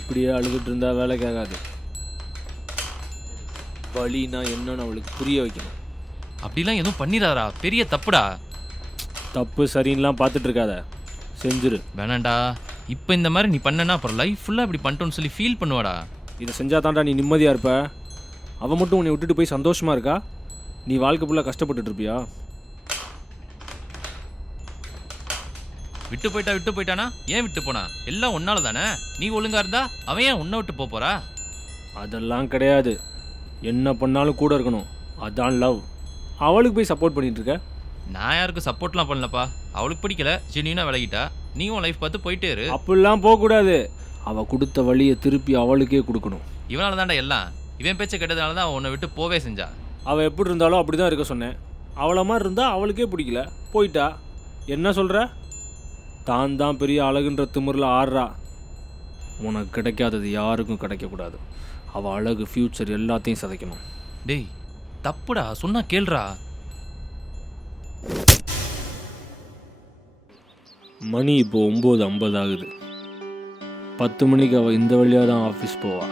இப்படியே அழுதுட்டு இருந்தா வேலைக்கு ஆகாது. வலினா என்னன்னு அவளுக்கு புரிய வைக்கணும். அப்படிலாம் எதுவும் பண்ணிடாதா, பெரிய தப்புடா. தப்பு சரின்னுலாம் பார்த்துட்டு இருக்காத, செஞ்சிரு. வேணாண்டா, இப்போ இந்த மாதிரி நீ பண்ணனா அப்புறம் லைஃப் ஃபுல்லாக இப்படி பண்ணிட்டோன்னு சொல்லி ஃபீல் பண்ணுவாடா. இதை செஞ்சா தான்டா நீ நிம்மதியாக இருப்ப. அவன் மட்டும் உன்னை விட்டுட்டு போய் சந்தோஷமா இருக்கா? நீ வாழ்க்கை ஃபுல்லாக கஷ்டப்பட்டுட்டு இருப்பியா? விட்டு போயிட்டானா ஏன் விட்டு போனா? எல்லாம் உன்னால தானே. நீ ஒழுங்கா இருந்தா அவன் ஏன் உன்னை விட்டு போறா? அதெல்லாம் கிடையாது. என்ன பண்ணாலும் கூட இருக்கணும், அதான் லவ். அவளுக்கு போய் சப்போர்ட் பண்ணிட்டு இருக்க. நான் யாருக்கும் சப்போர்ட்லாம் பண்ணலப்பா. அவளுக்கு பிடிக்கல, ஜெனியூனா விலகிட்டா. நீயும் லைஃப் பார்த்து போயிட்டே இரு. அப்படிலாம் போகக்கூடாது. அவள் கொடுத்த வழியை திருப்பி அவளுக்கே கொடுக்கணும். இவனால தான்டா எல்லாம். இவன் பேச்சை கேட்டதுனால தான் அவன் உன்னை விட்டு போவே செஞ்சா. அவள் எப்படி இருந்தாலும் அப்படி தான் இருக்க சொன்னேன். அவளை மாதிரி இருந்தால் அவளுக்கே பிடிக்கல, போயிட்டா. என்ன சொல்கிற? தான் பெரிய அழகுன்ற திமிரில் ஆடுறா. உனக்கு கிடைக்காதது யாருக்கும் கிடைக்கக்கூடாது. அவள் அழகு, ஃப்யூச்சர் எல்லாத்தையும் சதைக்கணும். டேய் தப்புடா, சொன்னா கேள்றா. மணி இப்போ 9:50 ஆகுது. 10 மணிக்கு அவள் இந்த வழியாக தான் ஆஃபீஸ் போவா.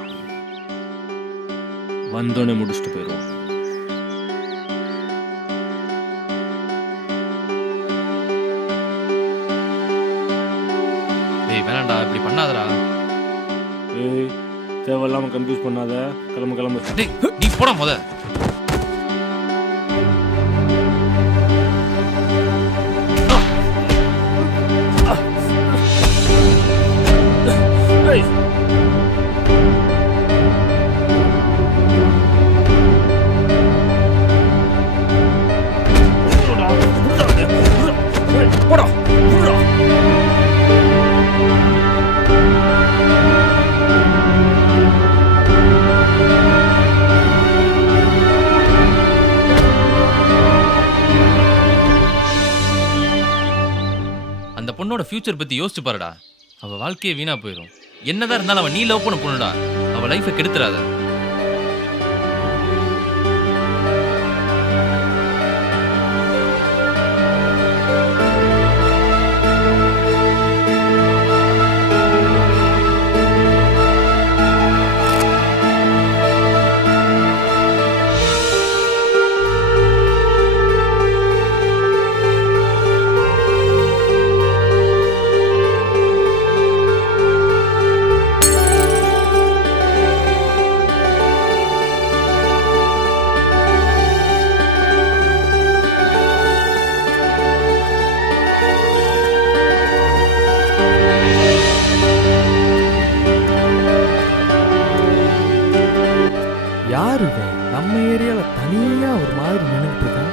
வந்தோடனே முடிச்சுட்டு போயிடுவான். டேய் வேணாண்டா, இப்படி பண்ணாதடா. ஏய், தேவையில்லாமல் கன்ஃபியூஸ் பண்ணாத. கிளம்பு. டேய் நீ போடா முத. அந்த பொண்ணோட ஃபியூச்சர் பத்தி யோசிச்சு பாருடா. அவ வாழ்க்கையே வீணா போயிடும். என்னதான் இருந்தாலும் அவன் நீ லவ் பண்ண பொண்ணுடா. அவ லைஃபை கெடுத்துறாத. யாரு இவன்? நம்ம ஏரியாவில் தனியாக ஒரு மாதிரி நின்றுட்டு இருக்கான்.